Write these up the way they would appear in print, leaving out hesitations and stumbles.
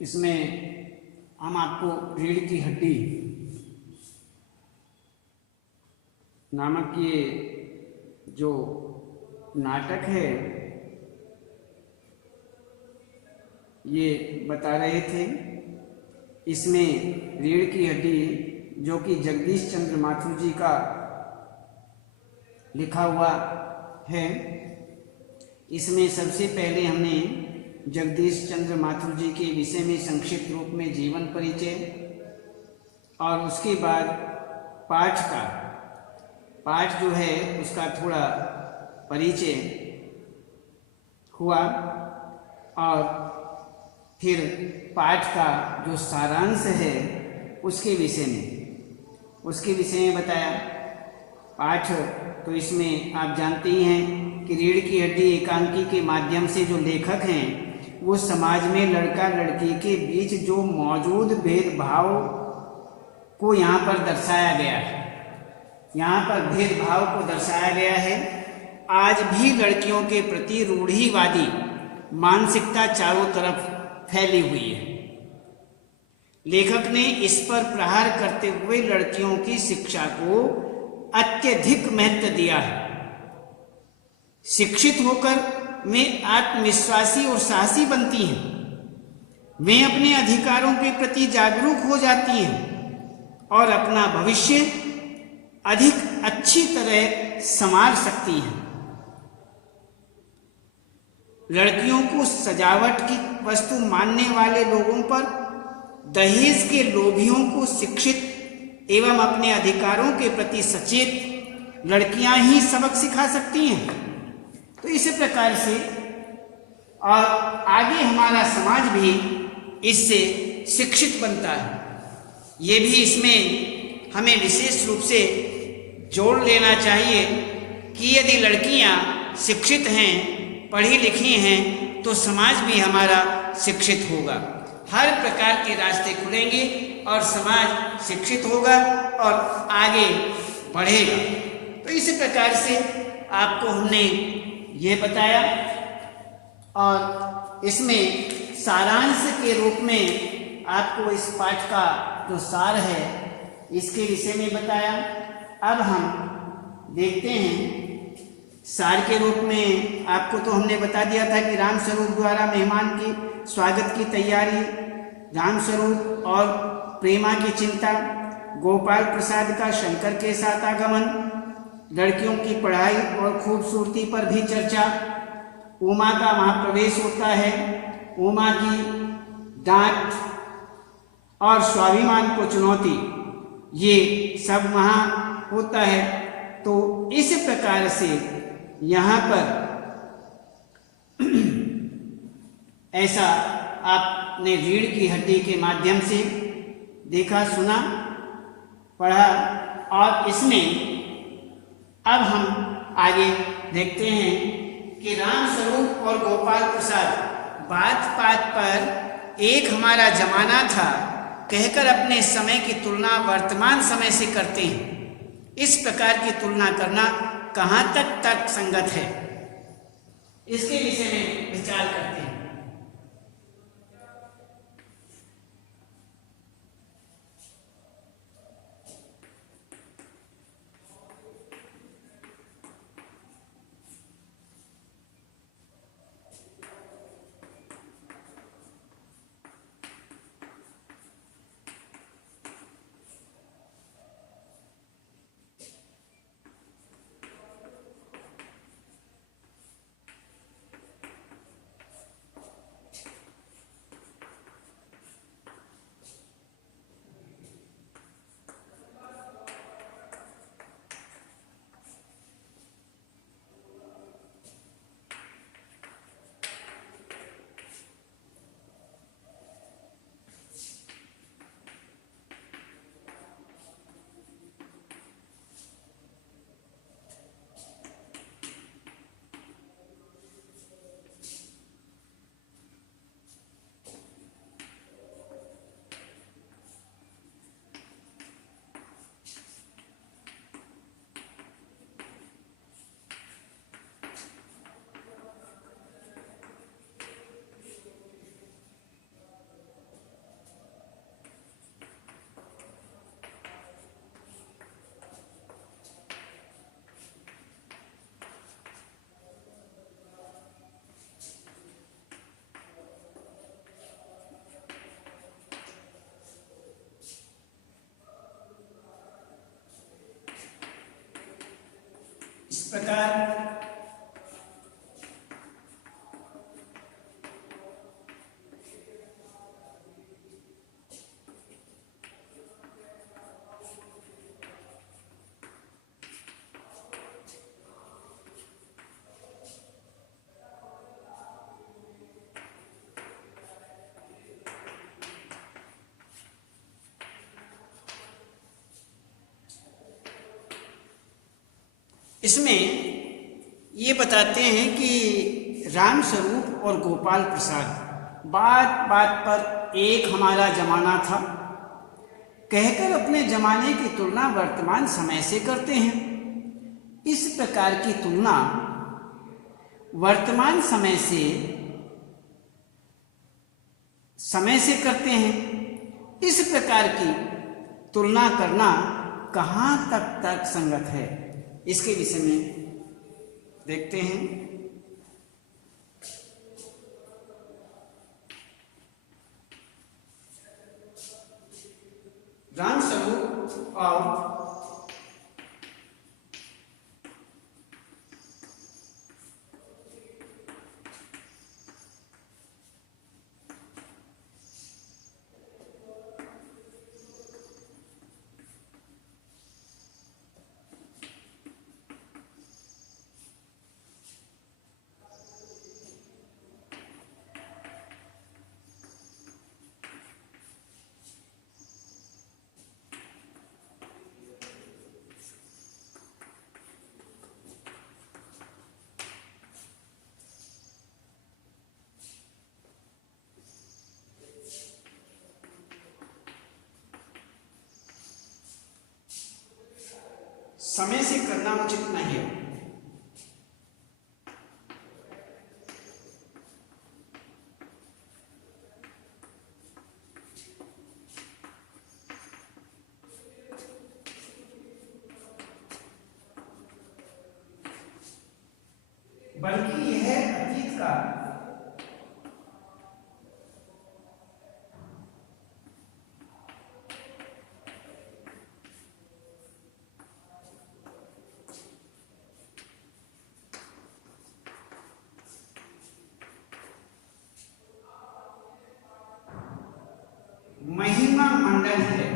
इसमें हम आपको रीढ़ की हड्डी नामक ये जो नाटक है ये बता रहे थे। इसमें रीढ़ की हड्डी जो कि जगदीश चंद्र माथुर जी का लिखा हुआ है, इसमें सबसे पहले हमने जगदीश चंद्र माथुर जी के विषय में संक्षिप्त रूप में जीवन परिचय और उसके बाद पाठ जो है उसका थोड़ा परिचय हुआ और फिर पाठ का जो सारांश है उसके विषय में बताया। पाठ तो इसमें आप जानते ही हैं कि रीढ़ की हड्डी एकांकी के माध्यम से जो लेखक हैं वो समाज में लड़का लड़की के बीच जो मौजूद भेदभाव को यहाँ पर दर्शाया गया है। यहाँ पर भेदभाव को दर्शाया गया है। आज भी लड़कियों के प्रति रूढ़िवादी मानसिकता चारों तरफ फैली हुई है। लेखक ने इस पर प्रहार करते हुए लड़कियों की शिक्षा को अत्यधिक महत्व दिया है। शिक्षित होकर वे आत्मविश्वासी और साहसी बनती हैं। वे अपने अधिकारों के प्रति जागरूक हो जाती हैं और अपना भविष्य अधिक अच्छी तरह संवार सकती हैं। लड़कियों को सजावट की वस्तु मानने वाले लोगों पर दहेज के लोभियों को शिक्षित एवं अपने अधिकारों के प्रति सचेत लड़कियां ही सबक सिखा सकती हैं। तो इसी प्रकार से और आगे हमारा समाज भी इससे शिक्षित बनता है। ये भी इसमें हमें विशेष रूप से जोड़ लेना चाहिए कि यदि लड़कियां शिक्षित हैं, पढ़ी लिखी हैं, तो समाज भी हमारा शिक्षित होगा। हर प्रकार के रास्ते खुलेंगे और समाज शिक्षित होगा और आगे बढ़ेगा। तो इसी प्रकार से आपको हमने ये बताया और इसमें सारांश के रूप में आपको इस पाठ का जो सार है इसके विषय में बताया। अब हम देखते हैं सार के रूप में। आपको तो हमने बता दिया था कि रामस्वरूप द्वारा मेहमान की स्वागत की तैयारी, रामस्वरूप और प्रेमा की चिंता, गोपाल प्रसाद का शंकर के साथ आगमन, लड़कियों की पढ़ाई और खूबसूरती पर भी चर्चा, उमा का वहाँ प्रवेश होता है, उमा की डांट और स्वाभिमान को चुनौती, ये सब वहाँ होता है। तो इस प्रकार से यहाँ पर ऐसा आपने रीढ़ की हड्डी के माध्यम से देखा, सुना, पढ़ा और इसमें अब हम आगे देखते हैं कि रामस्वरूप और गोपाल प्रसाद बात बात पर एक हमारा जमाना था कहकर अपने समय की तुलना वर्तमान समय से करते हैं। इस प्रकार की तुलना करना कहाँ तक तर्कसंगत है, इसके विषय में विचार करते हैं। इसमें ये बताते हैं कि राम स्वरूप और गोपाल प्रसाद बात बात पर एक हमारा जमाना था कहकर अपने जमाने की तुलना वर्तमान समय से करते हैं। इस प्रकार की तुलना वर्तमान समय से करते हैं। इस प्रकार की तुलना करना कहाँ तक तर्क संगत है, इसके विषय में देखते हैं। राम स्वरूप और समय से करना उचित नहीं है। बल्कि यह अतीत का महिमा मंडल है।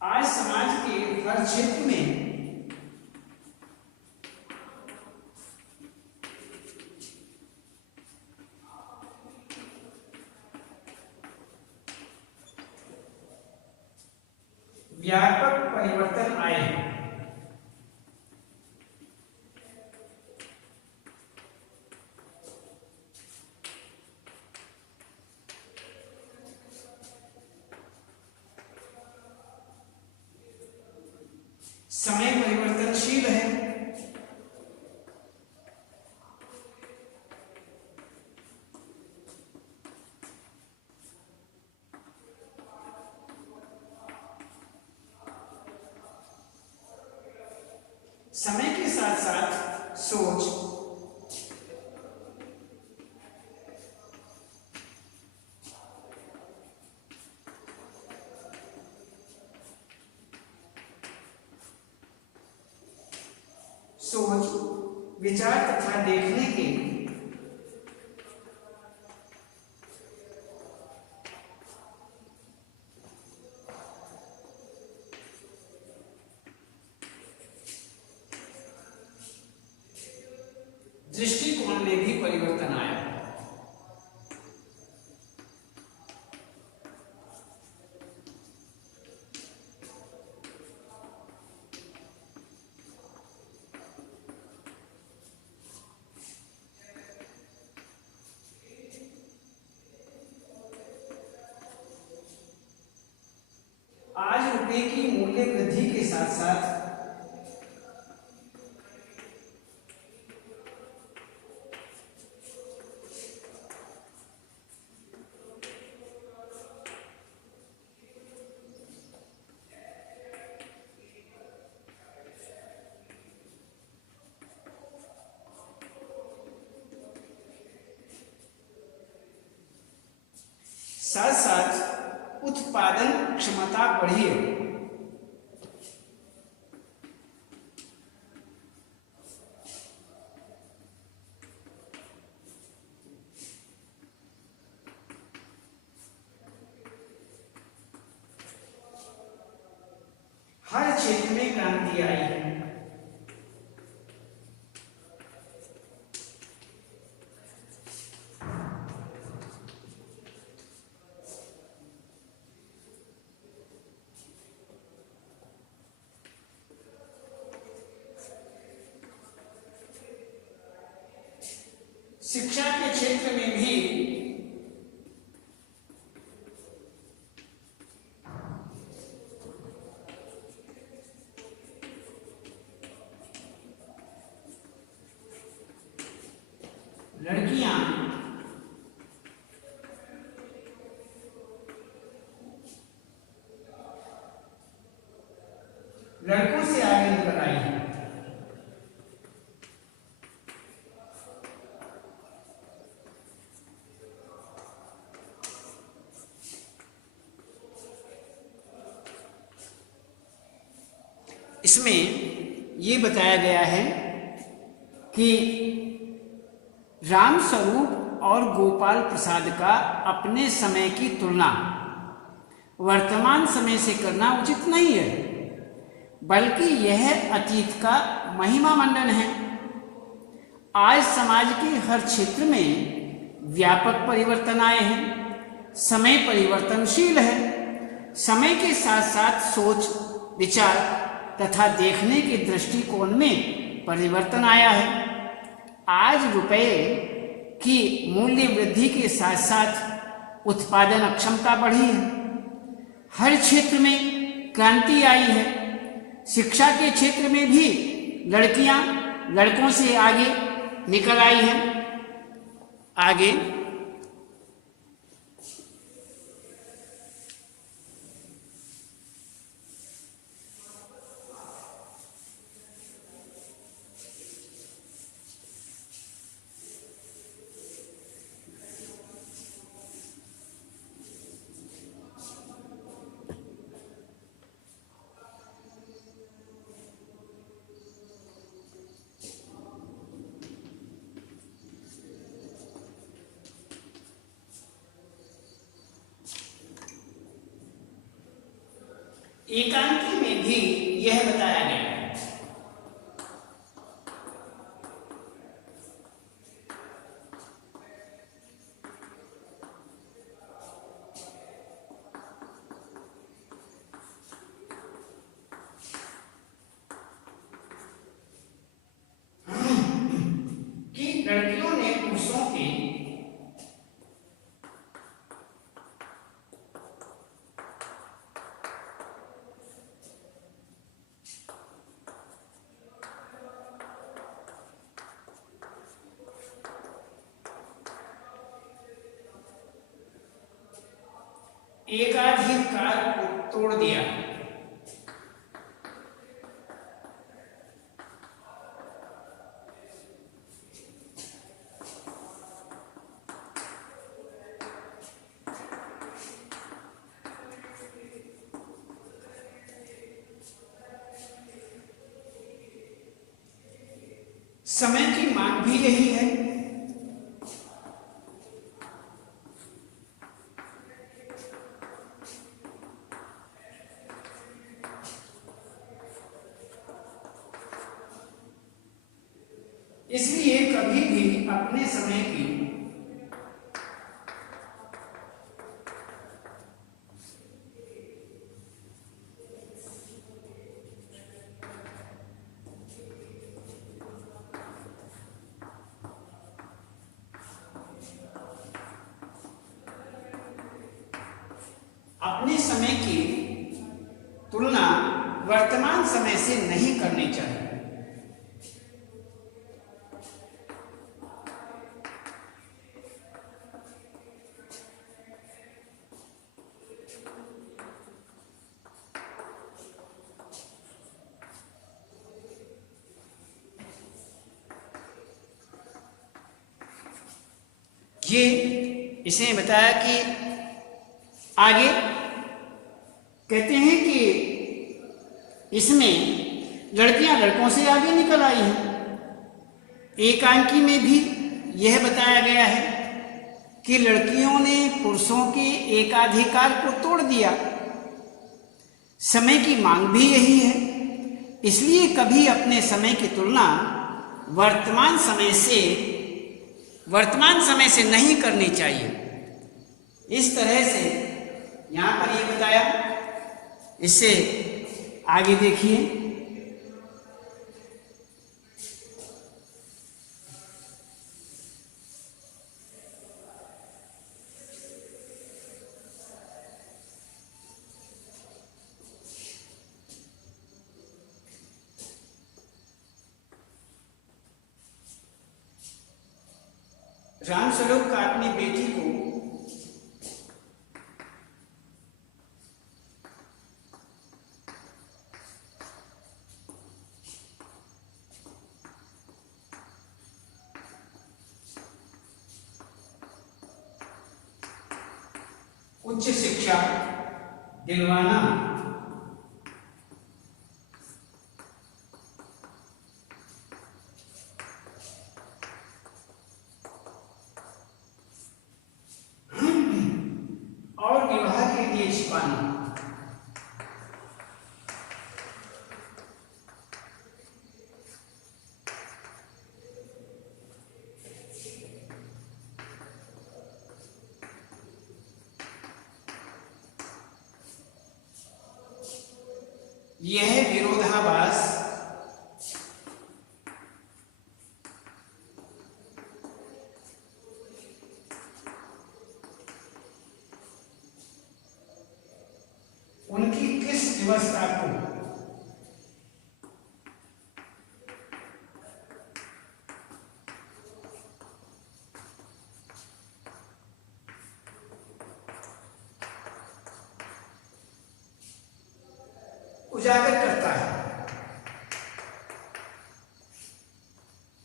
आज समाज के हर क्षेत्र में व्यापक परिवर्तन आए हैं। समय परिवर्तनशील है। समय के साथ साथ सोच, विचार तथा देखने के दृष्टिकोण में भी परिवर्तन आया। आज रुपये की मूल्य वृद्धि के साथ साथ उत्पादन क्षमता बढ़ी है। में क्रांति आई है। शिक्षा के क्षेत्र में भी लड़कियां लड़कों से आगे निकल आई हैं। इसमें ये बताया गया है कि राम स्वरूप और गोपाल प्रसाद का अपने समय की तुलना वर्तमान समय से करना उचित नहीं है, बल्कि यह अतीत का महिमा मंडन है। आज समाज के हर क्षेत्र में व्यापक परिवर्तन आए हैं। समय परिवर्तनशील है। समय के साथ साथ सोच, विचार तथा देखने के दृष्टिकोण में परिवर्तन आया है। आज रुपये की मूल्य वृद्धि के साथ साथ उत्पादन अक्षमता बढ़ी है। हर क्षेत्र में क्रांति आई है। शिक्षा के क्षेत्र में भी लड़कियां लड़कों से आगे निकल आई हैं। आगे एकांकी में भी यह बताया गया है। कि लड़कियों ने पुरुषों के एकाधिकार को तोड़ दिया। समय की मांग भी यही है। इसलिए कभी भी अपने समय की तुलना वर्तमान समय से नहीं करनी चाहिए। ये इसने बताया कि आगे कहते हैं कि इसमें लड़कियां लड़कों से आगे निकल आई हैं। एकांकी में भी यह बताया गया है कि लड़कियों ने पुरुषों के एकाधिकार को तोड़ दिया। समय की मांग भी यही है। इसलिए कभी अपने समय की तुलना वर्तमान समय से नहीं करनी चाहिए। इस तरह से यहाँ पर ये बताया। इससे आगे देखिए, रामस्वरूप का अपनी बेटी को उच्च शिक्षा दिलवाना और विवाह के लिए छिपाना यह विरोधाभास उनकी किस व्यवस्था को उजागर करता है,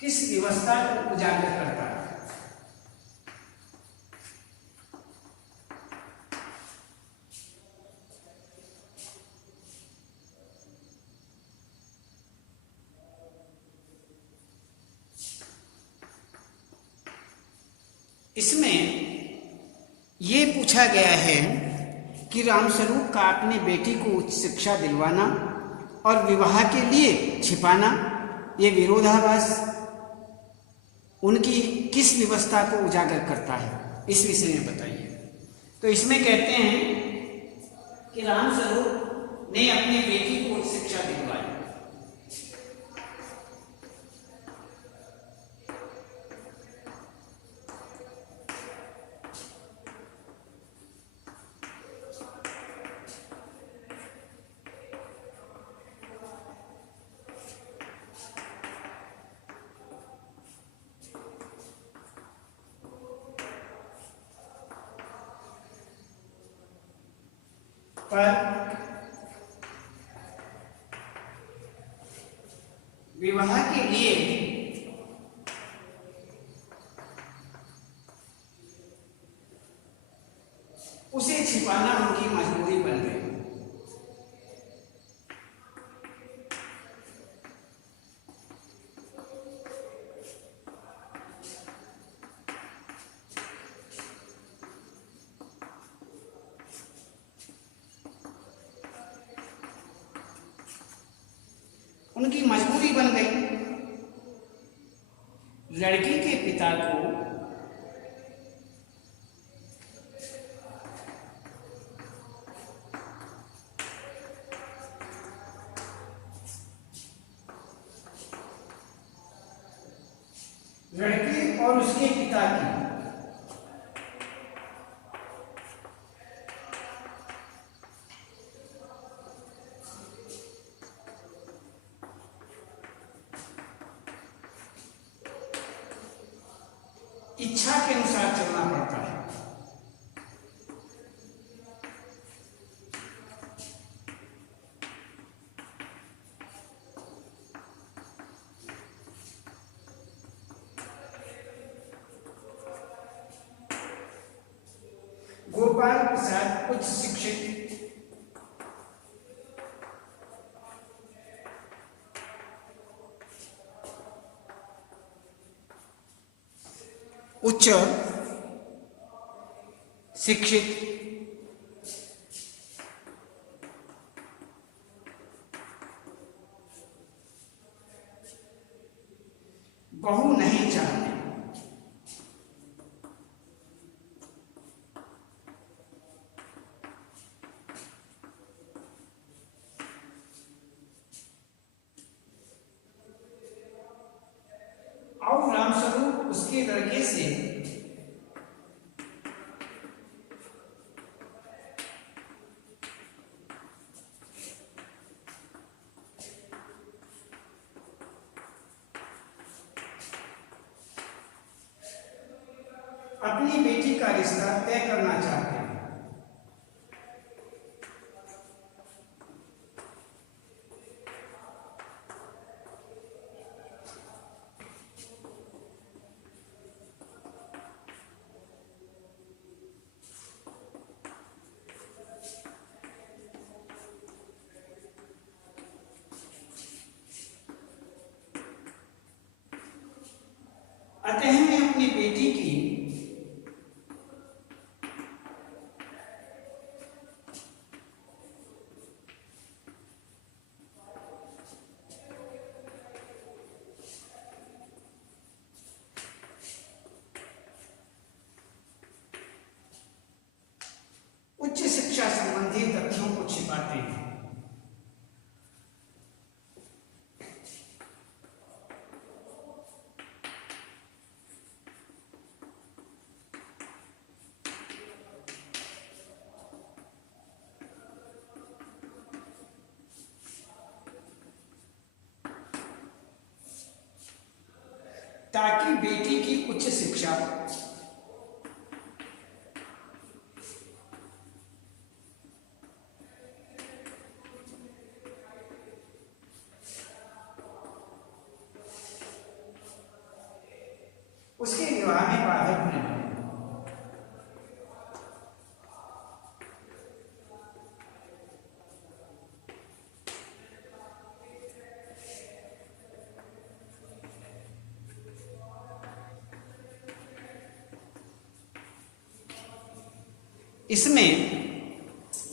किस व्यवस्था को उजागर करता है। इसमें ये पूछा गया है कि रामस्वरूप का अपने बेटी को उच्च शिक्षा दिलवाना और विवाह के लिए छिपाना, ये विरोधाभास उनकी किस व्यवस्था को उजागर करता है, इस विषय में बताइए। तो इसमें कहते हैं कि रामस्वरूप ने अपनी बेटी को उच्च शिक्षा दिलवाई। पर विवाह के लिए उसे छिपाना उनकी मजबूरी बन गई। उनकी मजबूरी बन गई। लड़की के पिता को लड़की और उसके पिता की इच्छा के अनुसार चलना पड़ता है। गोपाल प्रसाद उच्च शिक्षित उच्च शिक्षित बहू नहीं चाहते। और रामस्वरूप उसके लड़के से अपनी बेटी का रिश्ता तय करना चाहते हैं। अतः मैं अपनी बेटी की उच्च शिक्षा संबंधी तथ्यों को छिपाते हैं। ताकि बेटी की उच्च शिक्षा उसके विवाह में बाधक न बने। इसमें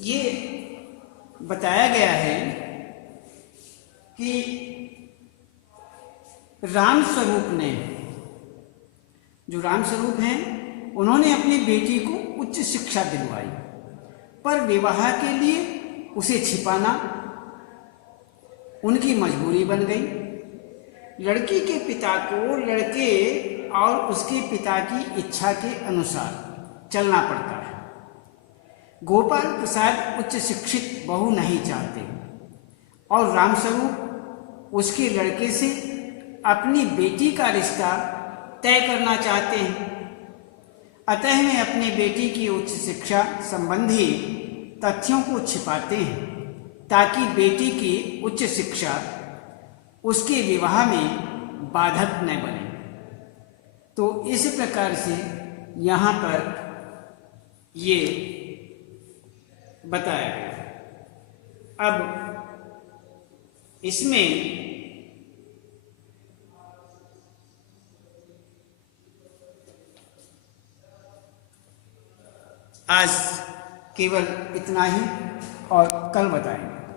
ये बताया गया है कि रामस्वरूप ने, जो रामस्वरूप हैं, उन्होंने अपनी बेटी को उच्च शिक्षा दिलवाई, पर विवाह के लिए उसे छिपाना उनकी मजबूरी बन गई। लड़की के पिता को लड़के और उसके पिता की इच्छा के अनुसार चलना पड़ता है। गोपाल प्रसाद उच्च शिक्षित बहू नहीं चाहते और रामस्वरूप उसके लड़के से अपनी बेटी का रिश्ता तय करना चाहते हैं। अतः वे अपनी बेटी की उच्च शिक्षा संबंधी तथ्यों को छिपाते हैं ताकि बेटी की उच्च शिक्षा उसके विवाह में बाधक न बने। तो इस प्रकार से यहाँ पर ये बताया गया। अब इसमें आज केवल इतना ही और कल बताएंगे।